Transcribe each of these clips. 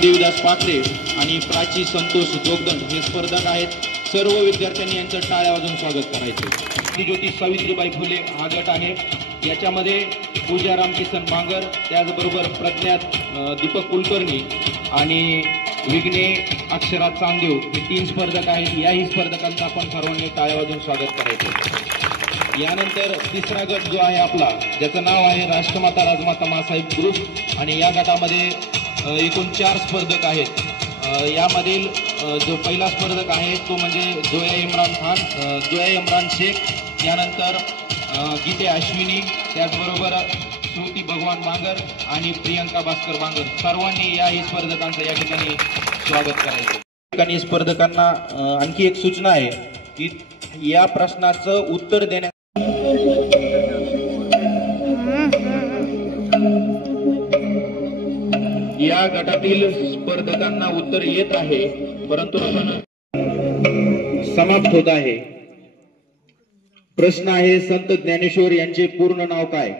देवदास पाखरे आणि प्राची संतोष जोगदंड हे स्पर्धक आहेत। सर्व विद्यार्थ्यांनी यांचं टाळ्या वाजवून स्वागत करायचे। ज्योती सावित्रीबाई फुले हा गट आहे, याच्यामध्ये पूजा रामकिसन बांगर, त्याचबरोबर प्रज्ञा दीपक कुलकर्णी आणि विघ्ने अक्षरा चांदेव हे 3 स्पर्धक आहेत। याही स्पर्धकांचं आपण सर्वांनी टाळ्या वाजवून स्वागत करायचे। यानंतर तिसरा गट जो आहे आपला, ज्याचं नाव आहे राष्ट्रमाता राजमाता मासाहेब ग्रुप आणि या गटामध्ये एकूण 4 स्पर्धक आहेत। यामधील जो पहिला स्पर्धक आहे तो म्हणजे जोया इम्रान शेख, यानंतर गीते अश्विनी, त्याचबरोबर श्रुती भगवान बांगर आणि प्रियंका भास्कर बांगर, सर्वांनी याही स्पर्धकांचं या ठिकाणी स्वागत करायचं। या ठिकाणी स्पर्धकांना आणखी एक सूचना आहे की या प्रश्नाचं उत्तर देण्या या गटातील स्पर्धकांना उत्तर येत आहे, परंतु समाप्त होत आहे। प्रश्न आहे, संत ज्ञानेश्वर यांचे पूर्ण नाव काय?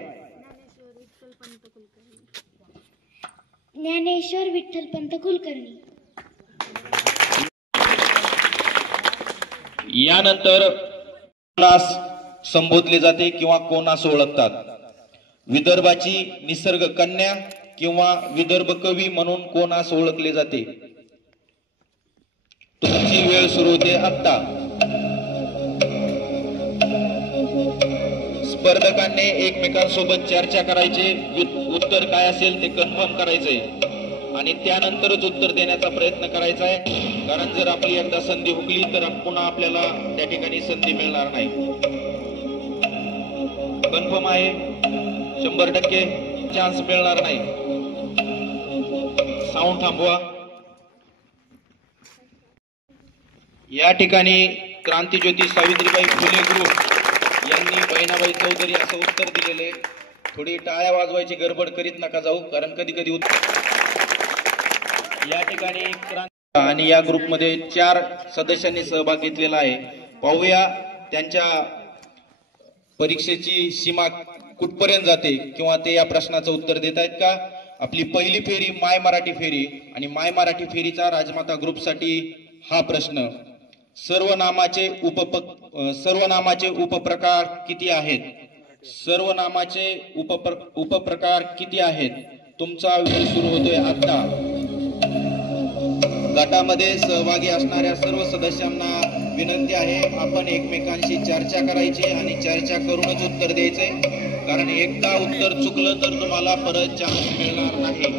ज्ञानेश्वर विठ्ठलपंत कुलकर्णी। यानंतर कोणास संबोधले जाते किंवा कोणास ओळखतात? विदर्भाची निसर्ग कन्या किंवा विदर्भ कवी म्हणून कोणास ओळखले जाते? तुमची वेळ सुरू होते आता। स्पर्धकांनी एकमेकांसोबत चर्चा करायचे, उत्तर काय असेल ते कन्फर्म करायचंय आणि त्यानंतरच उत्तर देण्याचा प्रयत्न करायचा आहे, कारण जर आपली एकदा संधी हुकली तर पुन्हा आपल्याला त्या ठिकाणी संधी मिळणार नाही। कन्फर्म आहे? 100% चान्स मिळणार नाही। साऊंड थांबवा। या ठिकाणी क्रांतिज्योती सावित्रीबाई फुले ग्रुप यांनी बहिणाबाई चौधरी असं उत्तर दिलेले। थोडी टाळ्या वाजवायची गडबड करीत नका जाऊ, कारण कधी कधी या ठिकाणी आणि या ग्रुपमध्ये 4 सदस्यांनी सहभाग घेतलेला आहे। पाहूया त्यांच्या परीक्षेची सीमा कुठपर्यंत जाते किंवा ते या प्रश्नाचं उत्तर देत आहेत का। आपली पहिली फेरी माय मराठी फेरी आणि माय मराठी फेरीचा राजमाता ग्रुपसाठी हा प्रश्न, सर्वनामाचे उपप्रकार किती आहेत? सर्वनामाचे उपप्रकार किती आहेत? तुमचा वेळ सुरू होतोय आता। गटामध्ये सहभागी असणाऱ्या सर्व सदस्यांना विनंती आहे, आपण एकमेकांशी चर्चा करायची आणि चर्चा करूनच उत्तर द्यायचे, कारण एकदा उत्तर चुकलं तर तुम्हाला परत चान्स मिळणार नाही।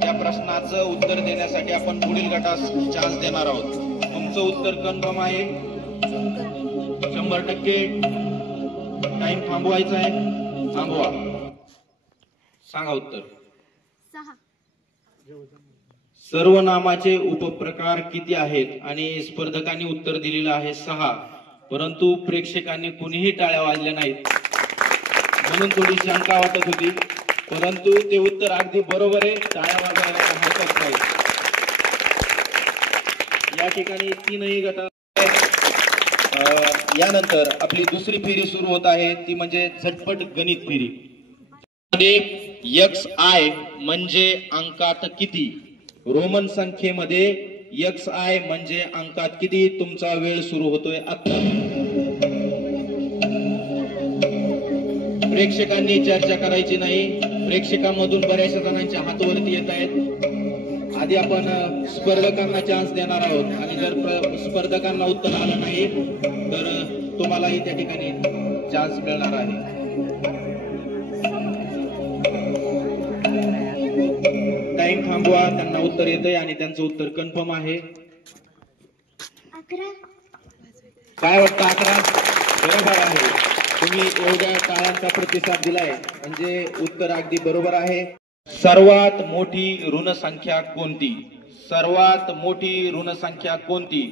त्या प्रश्नाचं उत्तर देण्यासाठी आपण पुढील गटास चान्स देणार आहोत। तुमचं उत्तर कन्फर्म आहे? 100%? टाइम थांबवायचा आहे, थांबवा। सांगा उत्तर। 6। सर्वनामाचे उपप्रकार किती आहेत? आणि स्पर्धकांनी उत्तर दिलेलं आहे 6, परंतु प्रेक्षकांनी कुणीही टाळ्या वाजल्या नाहीत, म्हणून थोडी शंका वाटत होती, परंतु ते उत्तर अगदी बरोबर आहे। टाळ्या वाजवायला हरकत नाही। या ठिकाणी 3ही गट। यानंतर आपली दुसरी फेरी सुरू होत आहे, ती म्हणजे झटपट गणित फेरी। XI म्हणजे अंकात किती? रोमन संख्येमध्ये XI म्हणजे अंकात किती? तुमचा वेळ सुरू होतोय आता। प्रेक्षकांनी चर्चा करायची नाही, प्रेक्षकांमधून बऱ्याचशा जणांच्या हात वरती येत आहेत। आधी आपण स्पर्धकांना चान्स देणार आहोत आणि जर स्पर्धकांना उत्तर आलं नाही तर तुम्हालाही त्या ठिकाणी चान्स मिळणार आहे। टाइम थांबवा, त्यांना उत्तर येतंय आणि त्यांचं उत्तर कन्फर्म आहे। 11। काय वाटतं? 11 बरोबर आहे। तुम्ही एवढ्या टाळ्यांचा प्रतिसाद दिलाय म्हणजे उत्तर अगदी बरोबर आहे। सर्वात मोठी ऋणसंख्या कोणती? सर्वात मोठी ऋणसंख्या कोणती?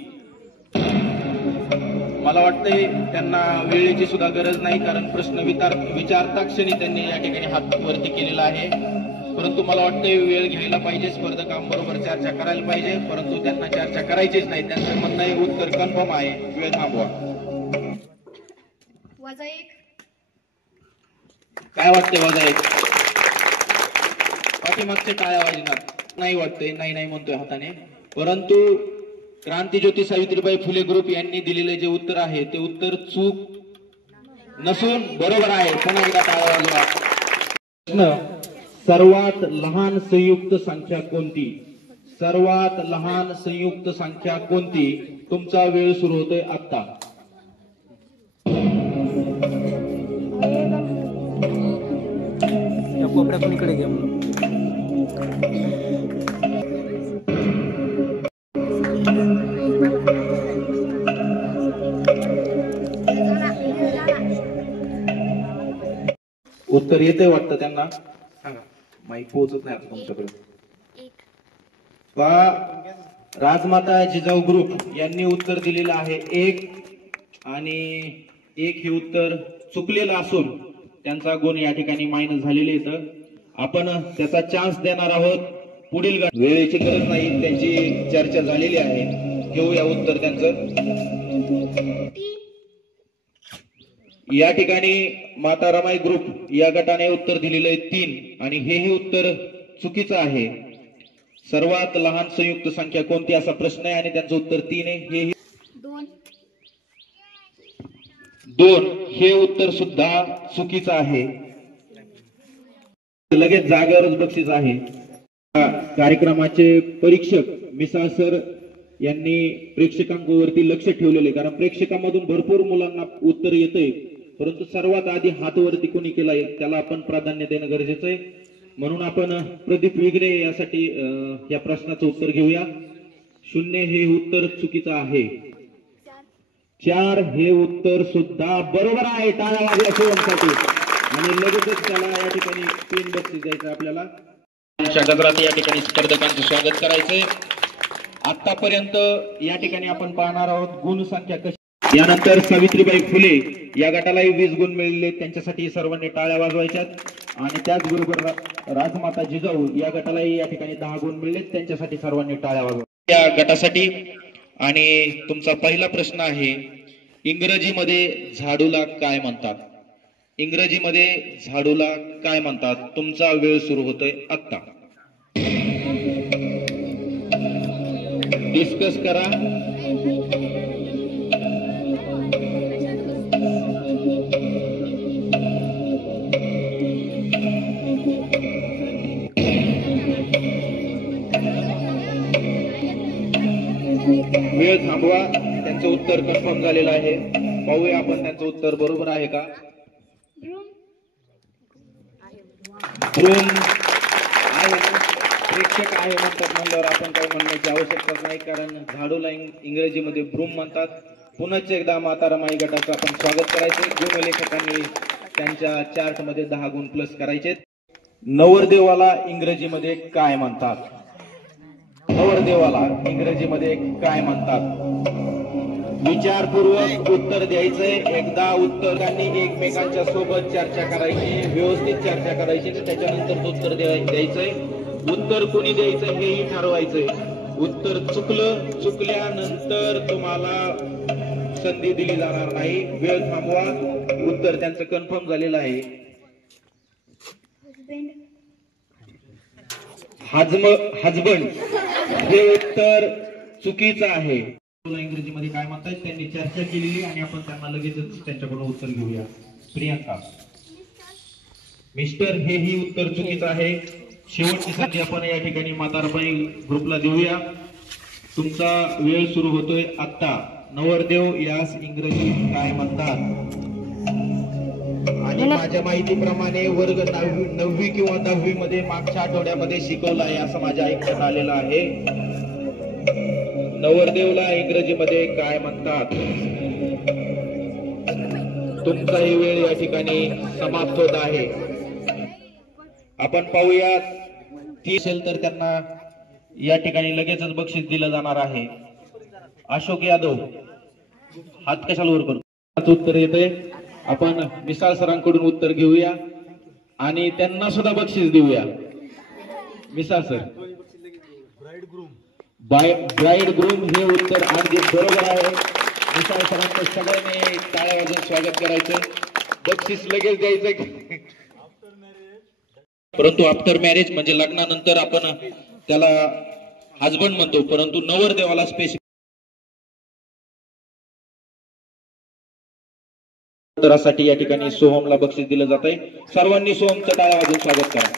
मला वाटतंय त्यांना वेळेची सुद्धा गरज नाही, कारण प्रश्न विचारता क्षणी त्यांनी या ठिकाणी हात वरती केलेला आहे, परंतु मला वाटतंय वेळ घ्यायला पाहिजे, स्पर्धकांबरोबर चर्चा करायला पाहिजे, परंतु त्यांना चर्चा करायचीच नाही। त्यांचं म्हणणं आहे उत्तर कन्फर्म आहे, वेळ थांबवा। -1। काय वाटते बघा एक पाठीमागचे टाळ्या वाजणार नाही वाटतंय, नाही नाही म्हणतोय हाताने, परंतु क्रांतीज्योती सावित्रीबाई फुले ग्रुप यांनी दिलेले जे उत्तर आहे ते उत्तर चूक नसून बरोबर आहे. पुन्हा एकदा टाळ्या वाजवा. प्रश्न, सर्वात लहान संयुक्त संख्या कोणती? सर्वात लहान संयुक्त संख्या कोणती? तुमचा वेळ सुरू होतोय आता. कोपऱ्यातून इकडे घे म्हणून. उत्तर येते वाटतं त्यांना, सांगा. माईक पोहोचत नाही आता तुमच्याकडे. राजमाता जिजाऊ ग्रुप यांनी उत्तर दिलेलं आहे 1 आणि 1 हे उत्तर चुकलेलं असून त्यांचा गुण या ठिकाणी मायनस झालेले आहेत. आपण त्याचा चान्स देणार आहोत. पुढील वेळेची गरज नाही, त्यांची चर्चा झालेली आहे. घेऊया उत्तर त्यांचं. या ठिकाणी माता रमाई ग्रुप या गटाने उत्तर दिलेलं आहे 3 आणि हे उत्तर चुकीचं आहे. सर्वात लहान संयुक्त संख्या कोणती असा प्रश्न आहे आणि त्यांचं उत्तर 3 आहे. हे 2 हे उत्तर सुद्धा चुकीचं आहे. लगेच जागेवरच बक्षीस आहे. कार्यक्रमाचे परीक्षक मिसाळ सर यांनी प्रेक्षकांवरती लक्ष ठेवलेले, कारण प्रेक्षकांमधून भरपूर मुलांना उत्तर येतंय, परंतु सर्वात आधी हातवरती कोणी केलाय त्याला आपण प्राधान्य देणं गरजेचं आहे. म्हणून आपण प्रदीप विगणे यासाठी या प्रश्नाचं उत्तर घेऊया. 0 हे उत्तर चुकीचं आहे. 4 हे उत्तर सुद्धा बरोबर आहे. टाळ्या वाजल्या शिवमसाठी. आणि लगेचच त्याला या ठिकाणी 3 बक्षीस द्यायचं आपल्याला. गजरात या ठिकाणी स्पर्धकांचं स्वागत करायचंय. आतापर्यंत या ठिकाणी आपण पाहणार आहोत गुण संख्या कशी. यानंतर सावित्रीबाई फुले या गटालाही 20 गुण मिळाले, त्यांच्यासाठी सर्वांनी टाळ्या वाजवायच्यात. आणि त्याचबरोबर राजमाता जिजाऊ या गटालाही या ठिकाणी 10 गुण मिळले, त्यांच्यासाठी सर्वांनी टाळ्या वाजवा या गटासाठी. आणि तुमचा पहिला प्रश्न आहे, इंग्रजीमध्ये झाडूला काय म्हणतात? इंग्रजीमध्ये झाडूला काय म्हणतात? तुमचा वेळ सुरू होतोय आता. डिस्कस करा. वेळ थांबवा. त्यांचं उत्तर कन्फर्म झालेलं आहे. पाहूया आपण त्यांचं उत्तर बरोबर आहे का. प्रेक्षक आहे म्हणतात म्हणल्यावर आपण काही म्हणण्याची आवश्यकताच नाही, कारण झाडूला इंग्रजीमध्ये ब्रूम म्हणतात. पुन्हा एकदा माता रमाई गटाचं आपण स्वागत करायचे. गुणलेखकांनी त्यांच्या चार्ट मध्ये 10 गुण प्लस करायचे. नवरदेवाला इंग्रजीमध्ये काय म्हणतात? नवरदेवाला इंग्रजीमध्ये काय म्हणतात? विचारपूर्वक उत्तर द्यायचंय. एकदा उत्तरांनी एकमेकांच्या सोबत चर्चा करायची, व्यवस्थित चर्चा करायची, त्याच्यानंतर उत्तर द्यायचंय. उत्तर कोणी द्यायचं हेही ठरवायचंय. उत्तर चुकल्यानंतर तुम्हाला संधी दिली जाणार नाही. वेळ थांबवा. उत्तर त्यांचं कन्फर्म झालेलं आहे. हजबंड हे उत्तर चुकीचं आहे. इंग्रजीमध्ये काय म्हणतात त्यांनी चर्चा केलेली आणि आपण त्यांना लगेचच त्यांच्याकडून उत्तर घेऊया. प्रियंका. मिस्टर हेही उत्तर चुकीचं आहे. शेवटची संधी आपण या ठिकाणी माता रमाई ग्रुपला देऊया. तुमचा वेळ सुरू होतोय आता. नवरदेव यास इंग्रजीत काय म्हणतात? आणि माझ्या माहितीप्रमाणे वर्ग 9वी किंवा 10वी मध्ये मागच्या आठवड्यामध्ये शिकवलं आहे असं माझ्या ऐकण्यात आलेलं आहे. नवरदेवला इंग्रजीमध्ये काय म्हणतात? तुमचाही वेळ या ठिकाणी समाप्त होत आहे. आपण पाहूया. ती असेल तर त्यांना या ठिकाणी लगेचच बक्षीस दिलं जाणार आहे. अशोक यादव हात कशाला वर करू? उत्तर येतंय. आपण मिसाळ सरांकडून उत्तर घेऊया आणि त्यांना सुद्धा बक्षीस देऊया. मिसाळ सर. ब्राईड ग्रूम हे उत्तर अगदी बरोबर आहे. मिसाळ सरांचं सगळ्यांनी टाळ्या वाजवून स्वागत करायचं. बक्षीस लगेच द्यायचं. परंतु आफ्टर मॅरेज म्हणजे लग्नानंतर आपण त्याला हजबंड म्हणतो, परंतु नवरदेवाला स्पेशल उत्तरासाठी या ठिकाणी सोहमला बक्षीस दिलं जात आहे. सर्वांनी सोहमचं टाळ्या वाजवून स्वागत करा.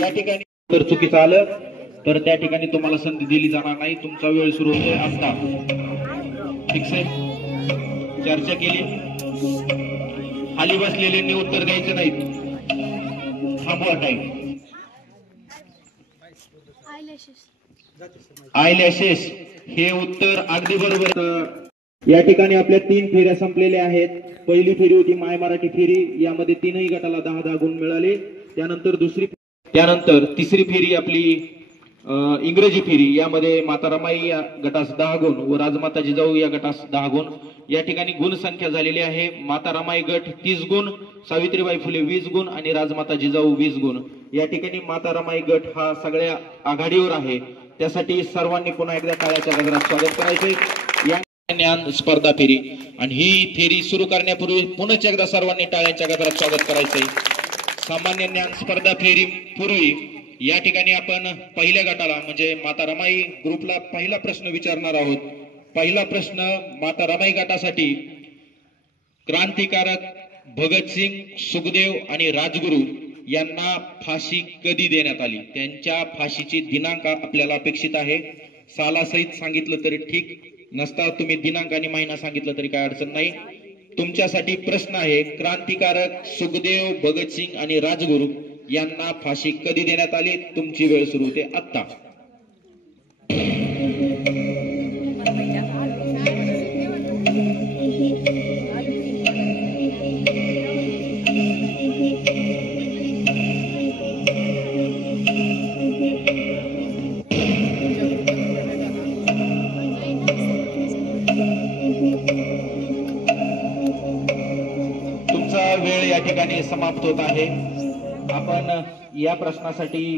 या ठिकाणी जर चुकीचं आलं तर त्या ठिकाणी तुम्हाला संधी दिली जाणार नाही. तुमचा वेळ सुरू होतोय आता. फिक्स आहे. चर्चा केली. खाली बसलेल्यांनी उत्तर द्यायचं नाही. थांबवा टाईम. आयलॅशेस हे उत्तर अगदी बरोबर. या ठिकाणी आपल्या 3 फेऱ्या संपलेल्या आहेत. पहिली फेरी होती माय मराठी फेरी, यामध्ये 3ही गटाला 10-10 गुण मिळाले. त्यानंतर तिसरी फेरी आपली इंग्रजी फेरी, यामध्ये माता रमाई या गटास 10 गुण व राजमाता जिजाऊ या गटास 10 गुण. या ठिकाणी गुण संख्या झालेली आहे. माता रमाई गट 30 गुण, सावित्रीबाई फुले 20 गुण आणि राजमाता जिजाऊ 20 गुण. या ठिकाणी माता रमाई गट हा सगळ्या आघाडीवर आहे. त्यासाठी सर्वांनी पुन्हा एकदा टाळ्याच्या गजरात स्वागत करायचंय. या ज्ञान स्पर्धा फेरी आणि ही फेरी सुरू करण्यापूर्वी पुन्हा एकदा सर्वांनी टाळ्यांच्या गजरात स्वागत करायचंय. सामान्य ज्ञान स्पर्धा फेरी पूर्वी या ठिकाणी आपण पहिल्या गटाला म्हणजे माता रमाई ग्रुपला पहिला प्रश्न विचारणार आहोत. पहिला प्रश्न माता रमाई गटासाठी, क्रांतिकारक भगतसिंग, सुखदेव आणि राजगुरू यांना फाशी कधी देण्यात आली? त्यांच्या फाशीची दिनांक आपल्याला अपेक्षित आहे. सालासहित सांगितलं तरी ठीक, नसता तुम्ही दिनांक आणि महिना सांगितलं तरी काय अडचण नाही. तुमच्यासाठी प्रश्न आहे, क्रांतिकारक सुखदेव, भगतसिंग आणि राजगुरू यांना फाशी कधी देण्यात आली? तुमची वेळ सुरू होते आता. तुमचा वेळ या ठिकाणी समाप्त होत आहे. आपण या प्रश्नासाठी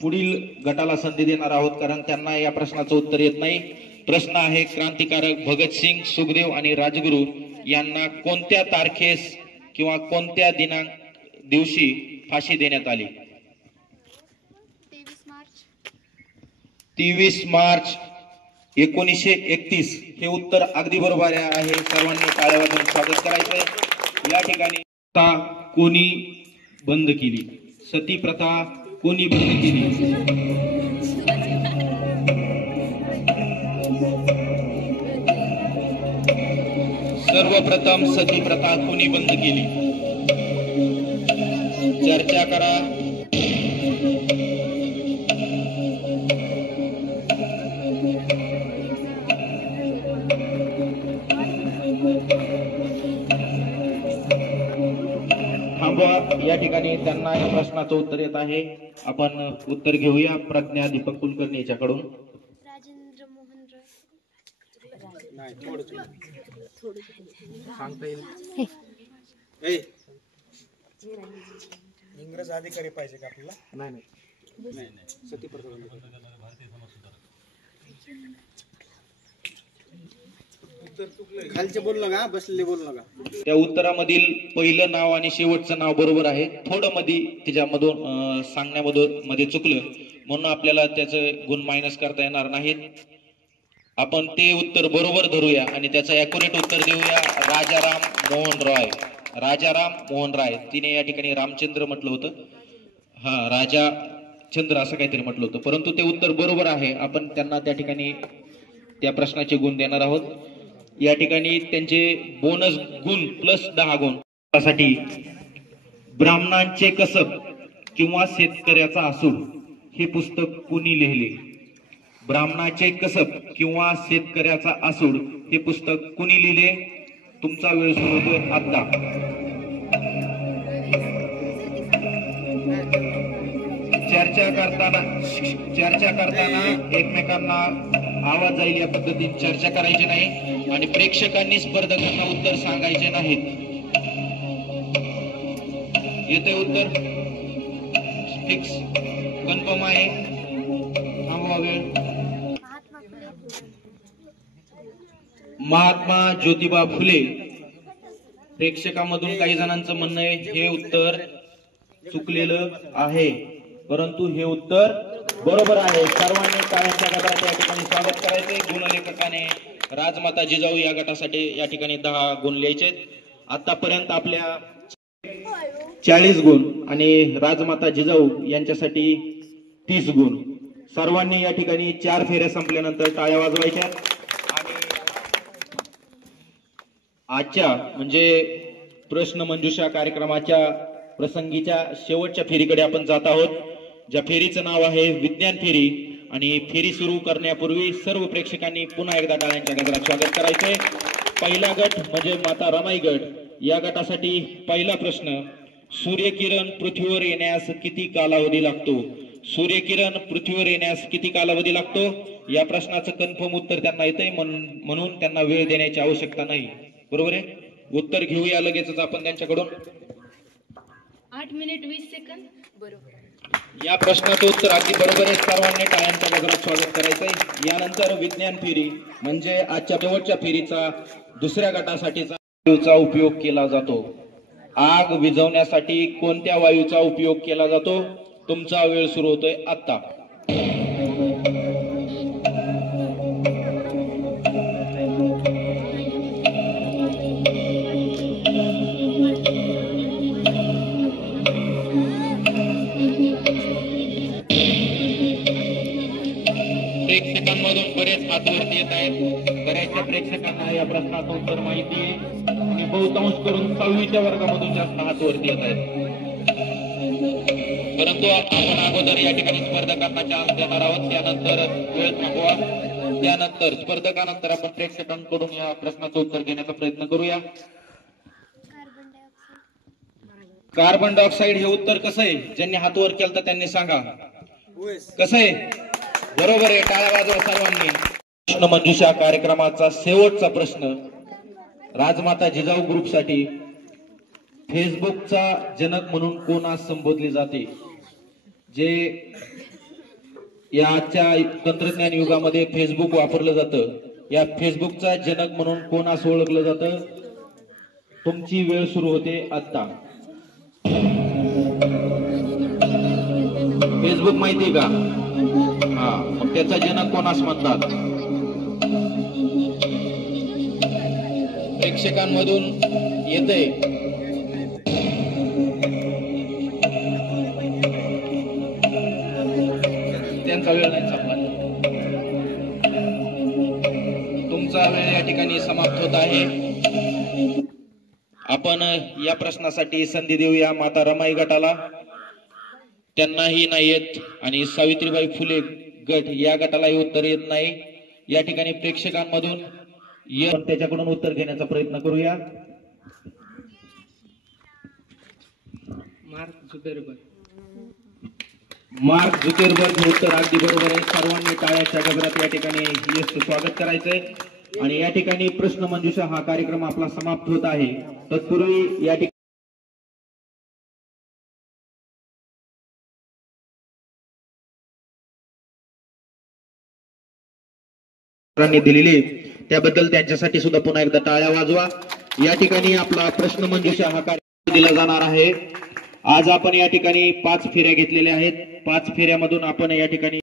पुढील गटाला संधी देणार आहोत, कारण त्यांना या प्रश्नाचं उत्तर येत नाही. प्रश्न आहे, क्रांतिकारक भगतसिंग, सुखदेव आणि राजगुरू यांना कोणत्या तारखेस किंवा कोणत्या दिवशी फाशी देण्यात आली? 23 मार्च 1931 हे उत्तर अगदी बरोबर आहे. सर्वांनी टाळ्या वाजवून स्वागत करायचंय. या ठिकाणी कोणी बंद केली? सती प्रथा कोणी बंद केली? सर्वप्रथम सती प्रथा कोणी बंद केली? चर्चा करा. या ठिकाणी त्यांना या प्रश्नाचं उत्तर येत आहे. आपण उत्तर घेऊया प्रज्ञा दीपक कुलकर्णी याच्याकडून. राजेंद्र मोहन रॉय. इंग्रज अधिकारी पाहिजे का आपल्याला? नाही. सती प्रथा. खालचे बोलू नका, बसलेले बोलू नका. त्या उत्तरामधील पहिलं नाव आणि शेवटचं नाव बरोबर आहे. थोडं मध्ये त्याच्यामधून सांगण्यामध्ये चुकलं म्हणून आपल्याला त्याचे गुण मायनस करता येणार नाहीत. आपण ते उत्तर बरोबर धरूया आणि त्याचं ॲक्युरेट उत्तर देऊया. राजाराम मोहन रॉय. राजाराम मोहन राय. तिने या ठिकाणी रामचंद्र म्हटलं होतं. राजा चंद्र असं काहीतरी म्हटलं होतं, परंतु ते उत्तर बरोबर आहे. आपण त्यांना त्या ठिकाणी त्या प्रश्नाचे गुण देणार आहोत. या ठिकाणी त्यांचे बोनस गुण प्लस 10 गुण. त्यासाठी ब्राह्मणांचे कसब किंवा शेतकऱ्याचा आसूड हे पुस्तक कोणी लिहिले? ब्राह्मणाचे कसब किंवा शेतकऱ्याचा आसूड हे पुस्तक कोणी लिहिले? तुमचा वेळ सुरू होतोय आता. चर्चा करताना एकमेकांना आवाज जाईल या पद्धतीने चर्चा करायची नाही आणि प्रेक्षकांनी स्पर्धकांना उत्तर सांगायचे नाहीत. येते उत्तर फिक्स कन्फर्म आहे. थांबवा वेळ. महात्मा ज्योतिबा फुले प्रेक्षकांमधून काही जणांचं म्हणणं आहे हे उत्तर चुकलेलं आहे, परंतु हे उत्तर बरोबर आहे. सर्वांनी टाळ्यांच्या गजरात या ठिकाणी स्वागत करायचे. गुणलेखकाने राजमाता जिजाऊ या गटासाठी या ठिकाणी 10 गुण लिहायचे. आतापर्यंत आपल्या 40 गुण आणि राजमाता जिजाऊ यांच्यासाठी 30 गुण. सर्वांनी या ठिकाणी 4 फेऱ्या संपल्यानंतर टाळ्या वाजवायच्या. आणि आजच्या म्हणजे प्रश्न मंजुषा कार्यक्रमाच्या प्रसंगीच्या शेवटच्या फेरीकडे आपण जात आहोत, ज्या फेरीचं नाव आहे विज्ञान फेरी. आणि फेरी सुरू करण्यापूर्वी सर्व प्रेक्षकांनी पुन्हा एकदा टाळ्यांच्या गजरात स्वागत करायचंय. पहिला गट म्हणजे माता रमाई गट. या गटासाठी पहिला प्रश्न, सूर्यकिरण पृथ्वीवर येण्यास किती कालावधी लागतो? सूर्यकिरण पृथ्वीवर येण्यास किती कालावधी लागतो? या प्रश्नाचं कन्फर्म उत्तर त्यांना येतंय, म्हणून त्यांना वेळ देण्याची आवश्यकता नाही. बरोबर आहे? उत्तर घेऊया लगेचच आपण त्यांच्याकडून. 8 मिनिट 20 सेकंद. बरोबर. या प्रश्नाचं उत्तर अगदी बरोबर आहे. सर्वांनी टाळ्यांच्या गजरात स्वागत करायचंय. यानंतर विज्ञान फेरी म्हणजे आजच्या शेवटच्या फेरीचा दुसऱ्या गटासाठीचा वायूचा उपयोग केला जातो. आग विझवण्यासाठी कोणत्या वायूचा उपयोग केला जातो? तुमचा वेळ सुरू होतोय आता. प्रेक्षकांमधून बरेच हात वरती येत आहेत. बऱ्याचशा प्रेक्षकांना या प्रश्नाचं उत्तर माहिती आहे आणि बहुतांश करून 6वीच्या वर्गामधून जास्त हात वरती येत आहेत. परंतु आपण अगोदर या ठिकाणी स्पर्धकांना चान्स देणार आहोत, त्यानंतर वेळ थांबवा. त्यानंतर स्पर्धकानंतर आपण प्रेक्षकांकडून या प्रश्नाचं उत्तर घेण्याचा प्रयत्न करूया. कार्बन डायऑक्साईड हे उत्तर कसं आहे? ज्यांनी हात वर केलं तर त्यांनी सांगा कसं आहे. बरोबर आहे. टाळ्या वाजवा सर्वांनी. प्रश्न मंजुषा कार्यक्रमाचा शेवटचा प्रश्न राजमाता जिजाऊ ग्रुपसाठी फेसबुकचा जनक म्हणून कोणास संबोधले जाते? जे या आजच्या तंत्रज्ञान युगामध्ये फेसबुक वापरलं जातं, या फेसबुकचा जनक म्हणून कोणास ओळखलं जातं? तुमची वेळ सुरू होते आता. फेसबुक माहिती का? हा, मग त्याचा जनक कोणास म्हणतात? प्रेक्षकांमधून येतंय. त्यांचा वेळ नाही संपला. तुमचा वेळ या ठिकाणी समाप्त होत आहे. आपण या प्रश्नासाठी संधी देऊया माता रमाई गटाला. त्यांनाही नाही येत आणि सावित्रीबाई फुले गट या गटालाही उत्तर येत नाही. या ठिकाणी प्रेक्षकांमधून त्याच्याकडून उत्तर घेण्याचा प्रयत्न करूया. मार्क झुकेरबर्ग हे उत्तर अगदी बरोबर आहे. सर्वांनी टाळ्याच्या गजरात या ठिकाणी स्वागत करायचंय. आणि या ठिकाणी प्रश्न मंजुषा हा कार्यक्रम आपला समाप्त होत आहे. तत्पूर्वी या दिलेले त्याबद्दल त्यांच्यासाठी सुद्धा पुन्हा एकदा टाळ्या वाजवा. या ठिकाणी आपला प्रश्न मंजुषा हा कार्यक्रम दिला जाणार आहे. आज आपण या ठिकाणी 5 फेऱ्या घेतलेल्या आहेत. 5 फेऱ्यामधून आपण या ठिकाणी